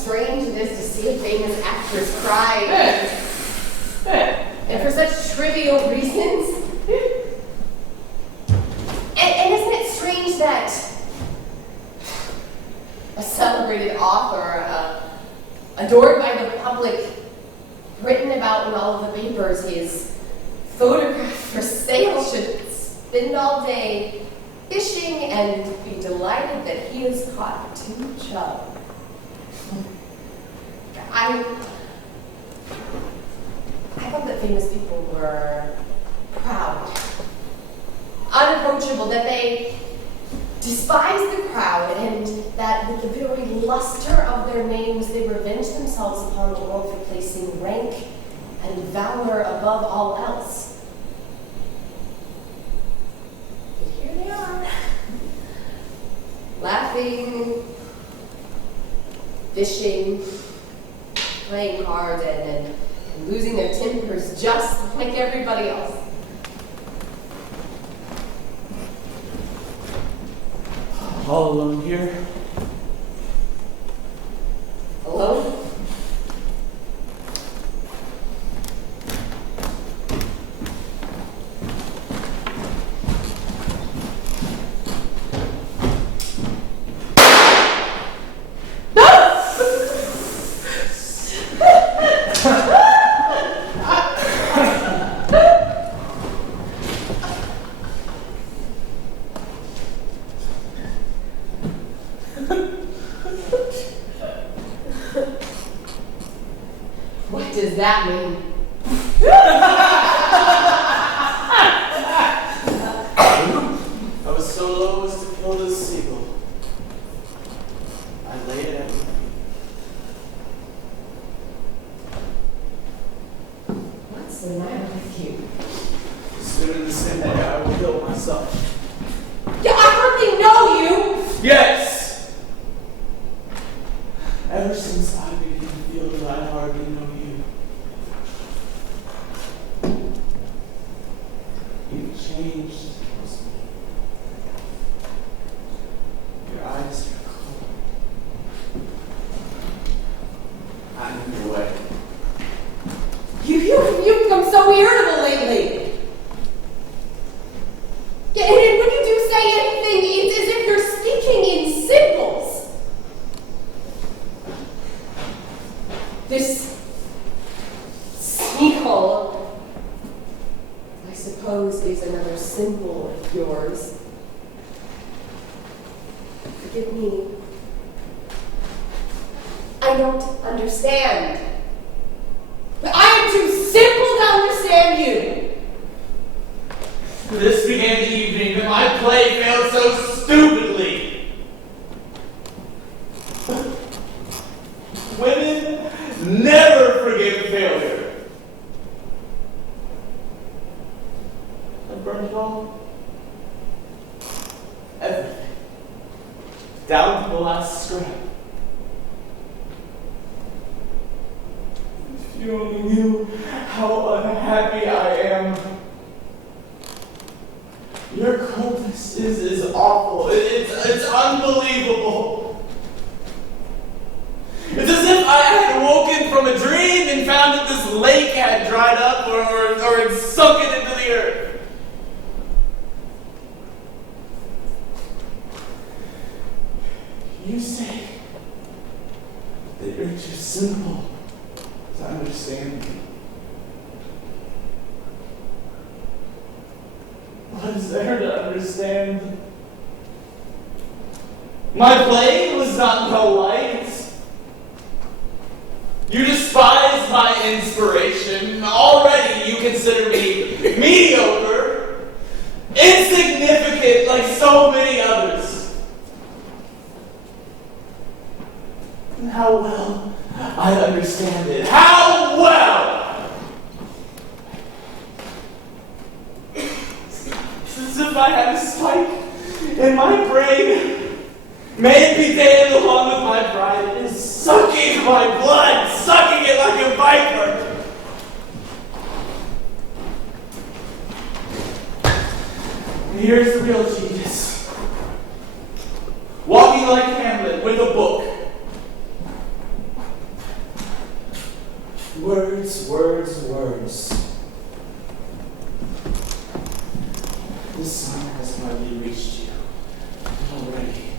strange it is to see a famous actress cry. And for such trivial reasons. And isn't it strange that a celebrated author, adored by the public, written about in all of the papers, his photograph for sale, should spend all day fishing and be delighted that he has caught 2 chub? I thought that famous people were proud, unapproachable, that they despised the crowd, and that with the very luster of their names they revenged themselves upon the world for placing rank and valor above all else. But here they are, laughing, fishing, playing cards, and losing their tempers just like everybody else. All alone here. Alone? What does that mean? I was so low as to kill this seagull. I laid it at my feet. What's the matter with you? Sooner the same day I will kill myself. Yeah, I hardly know you! Yes! Ever since I began to feel that I hardly know you. You've changed towards me. Your eyes are cold. I'm in your way. You've become so irritable lately. Yeah, and when you do say anything, it's as if you're speaking in symbols. This Seagull, I suppose, is another symbol of yours. Forgive me. I don't understand. I am too simple to understand you. This began the evening that my play failed so stupidly. Women never forgive failure. I burned it all. Everything. Down to the last scrap. If you only knew how unhappy I am. Your coldness is awful. It's unbelievable. It's as if I had woken from a dream and found that this lake had dried up or had sunken into the earth. You say that you're too simple to understand me. What is there to understand? My play was not no light. You despise my inspiration. Already you consider me mediocre, insignificant like so many others. And how well I understand it. How well! It's as if I had a spike in my brain. May it be damned along with my pride. It is sucking my blood, sucking it like a viper. And here's the real genius. Walking like Hamlet with a book. Words, words, words. The sun has hardly reached you already.